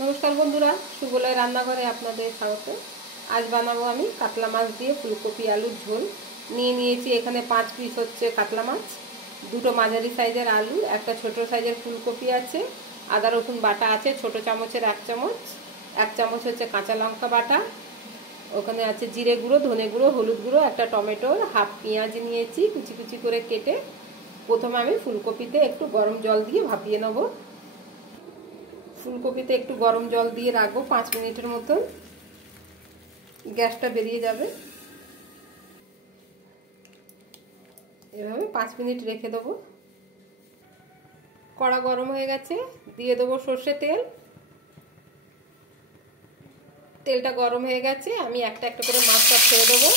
नमस्कार बंधुरा सुबोलाई रान्नाघरे आपनादेर स्वागत। आज बानाबो आमी कातला माछ दिए फुलकपि आलुर झोल। निये नियेछि एखाने 5 पिस होच्छे कातला माछ, दुटो माझारि साइजेर आलू, एकटा छोटो साइजेर फुलकपि आछे, आदा रसुन बाटा आछे छोटो चामचेर 1 चामच, 1 चामच होच्छे काँचा लंका बाटा, ओखाने आछे जिरे गुঁড়ো, धने गुঁড়ো, हलुद गुঁড়ো, एकटा टमेटो, हाफ पेঁয়াজ नियेछि कुचि कुचि करे केटे। प्रथमे आमी फुलकपिते एकटु गरम जल दिए भापिए नेब। फुलकपिते एकटु गरम जल दिए राखबो 5 मिनिटेर मतो, ग्यासटा बेरिये जाबे। एभाবে 5 मिनिट रेखे देबो। कड़ा गरम हये गेছে, দিয়ে দেবো সরষে তেল। তেলটা গরম হয়ে গেছে, আমি একটা একটা করে মাছটা ছেড়ে দেবো।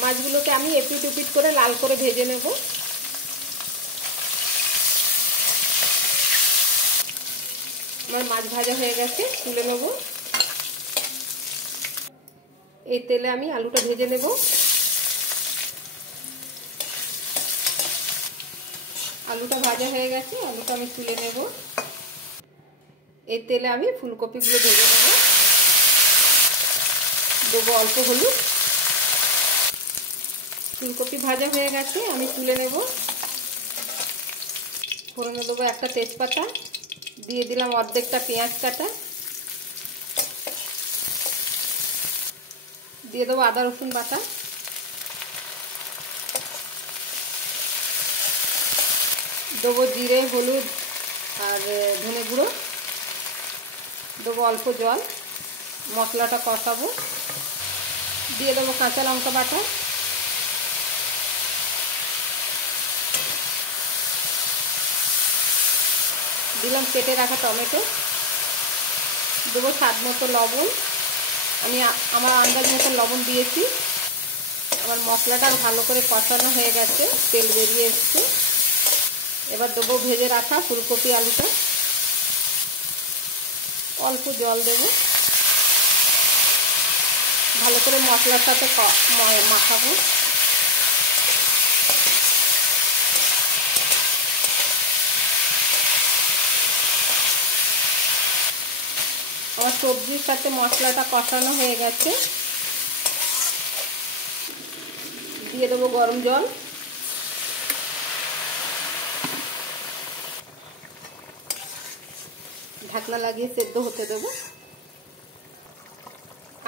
মাছগুলোকে আমি এপিট ওপিট করে লাল করে ভেজে নেব। আমার মাছ ভাজা হয়ে গেছে, তুলে নেব। এই তেলে আমি আলুটা ভেজে নেব। আলুটা ভাজা হয়ে গেছে, আলুটা আমি তুলে নেব। এই তেলে আমি ফুলকপিগুলো ভেজে নেব। দেবো অল্প হলুদ। ফুলকপি ভাজা হয়ে গেছে, আমি তুলে নেব। ফোড়নে দেবো একটা তেজপাতা, দিয়ে দিলাম অর্ধেকটা পেঁয়াজ কাটা, দিয়ে দেবো আদা রসুন বাটা, দেবো জিরে হলুদ আর ধনে গুঁড়ো, দেবো অল্প জল, মশলাটা কষাবো, দিয়ে দেবো কাঁচা লঙ্কা বাটা, দিলাম কেটে রাখা টমেটো, দেবো স্বাদ মতো লবণ। আমি আমার আন্দাজ মতো লবণ দিয়েছি। আমার মশলাটা ভালো করে কষানো হয়ে গেছে, তেল বেরিয়ে এসছে। এবার দেবো ভেজে রাখা ফুলকপি আলুটা, অল্প জল দেব, ভালো করে মশলার সাথে মাখাবো। আমার সবজির সাথে মশলাটা কষানো হয়ে গেছে, দিয়ে দেবো গরম জল। ঢাকনা লাগিয়ে সেদ্ধ হতে দেবো।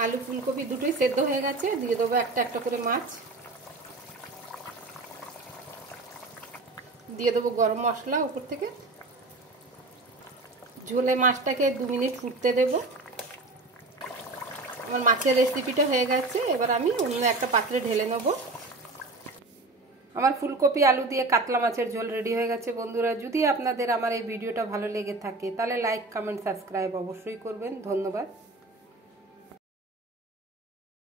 আলু ফুলকপি দুটোই সেদ্ধ হয়ে গেছে, দিয়ে দেবো একটা একটা করে মাছ, দিয়ে দেবো গরম মশলা উপর থেকে। ঝোলে মাছটাকে 2 মিনিট ফুটতে দেব। আমার মাছের রেসিপিটা হয়ে গেছে, এবার আমি অন্য একটা পাত্রে ঢেলে নেব। আমার ফুলকপি আলু দিয়ে কাতলা মাছের ঝোল রেডি হয়ে গেছে। বন্ধুরা, যদি আপনাদের আমার এই ভিডিওটা ভালো লেগে থাকে তাহলে লাইক কমেন্ট সাবস্ক্রাইব অবশ্যই করবেন। ধন্যবাদ।